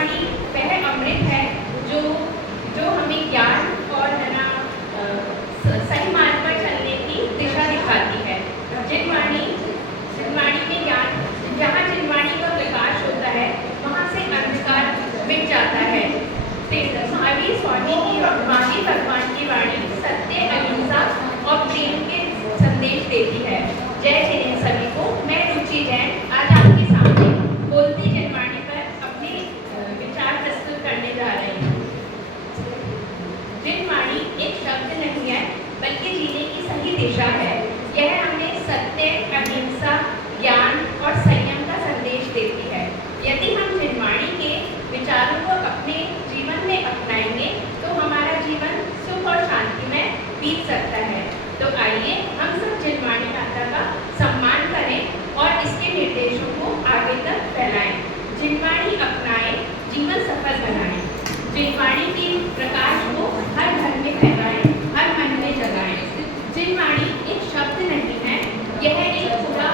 जिनवाणी वह अमृत है जो जो हमें ज्ञान और है ना सही मार्ग पर चलने की दिशा दिखाती है। जिनवाणी जिनवाणी में ज्ञान, जहाँ जिनवाणी का प्रकाश होता है वहाँ से अंधकार मिट जाता है। महावीर स्वामी की महावीर भगवान की वाणी सत्य, अहिंसा और प्रेम के संदेश देती है। जय हिंद सभी को। मैं रुचि जैन आज आपके सामने बोलती जिनवाणी पर अपने विचार प्रस्तुत करने जा रही हूँ। जिनवाणी एक शब्द नहीं है बल्कि जीने की सही दिशा है। यह हमें सत्य, अहिंसा, ज्ञान और संयम का संदेश देती है। यदि हम जिनवाणी के विचारों को अपने जीवन में अपनाएंगे तो हमारा जीवन सुख और शांति में बीत सकता है। तो आइए हम सब जिनवाणी माता का सम्मान करें और इसके निर्देशों को आगे तक फैलाएं। जिनवाणी अपनाएं, जीवन सफल बनाएं। जिनवाणी के प्रकाश को हर घर में फैलाएं, हर मन में जगाएं। जिनवाणी एक शब्द नहीं है, यह एक पूरा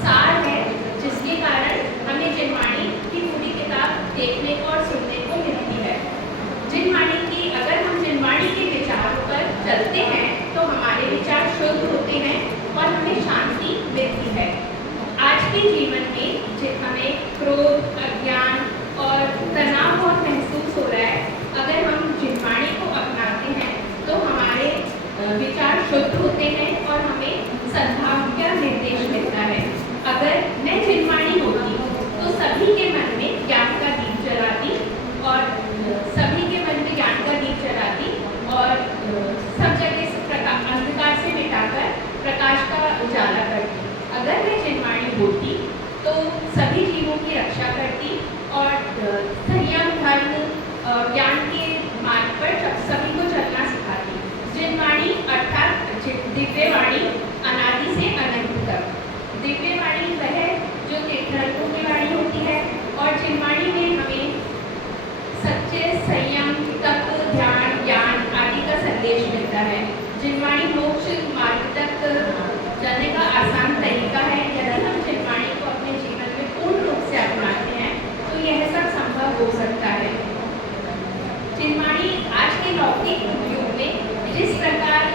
सार है जिसके कारण हमें जिनवाणी की पूरी किताब देखने को और सुनने को मिलती है। जिनवाणी की अगर हम जिनवाणी के विचारों पर चलते हैं तो हमारे विचार शुद्ध होते हैं और हमें शांति मिलती है। आज के जीवन में हमें क्रोध, अज्ञान और तनाव बहुत महसूस हो रहा है। अगर हम जिनवाणी को अपनाते हैं तो हमारे विचार शुद्ध होते हैं और हमें सद्भाव का निर्देश मिलता है। अगर मैं जिनवाणी होती तो सभी के मन में ज्ञान का दीप जलाती और सभी के मन में ज्ञान का दीप जलाती और सब जगह से अंधकार से मिटाकर प्रकाश का उजाला करती। अगर मैं जिनवाणी होती तो सभी जीवों की रक्षा करती और संयम, धर्म, ज्ञान के मार्ग पर सभी को चलना सिखाती। जिनवाणी अर्थात दिव्यवाणी अनादि से अनंत तक। दिव्यवाणी वह जो तीर्थंकरों की वाणी होती है और जिनवाणी में हमें सच्चे, संयम, तप, ध्यान, ज्ञान आदि का संदेश मिलता है। जिनवाणी मोक्ष मार्ग तक जाने का आसान तरीका है। यदि हम जिनवाणी को अपने जीवन में पूर्ण रूप से अपनाते हैं तो यह सब संभव हो सकता है। जिनवाणी आज के लौकिक युग में जिस प्रकार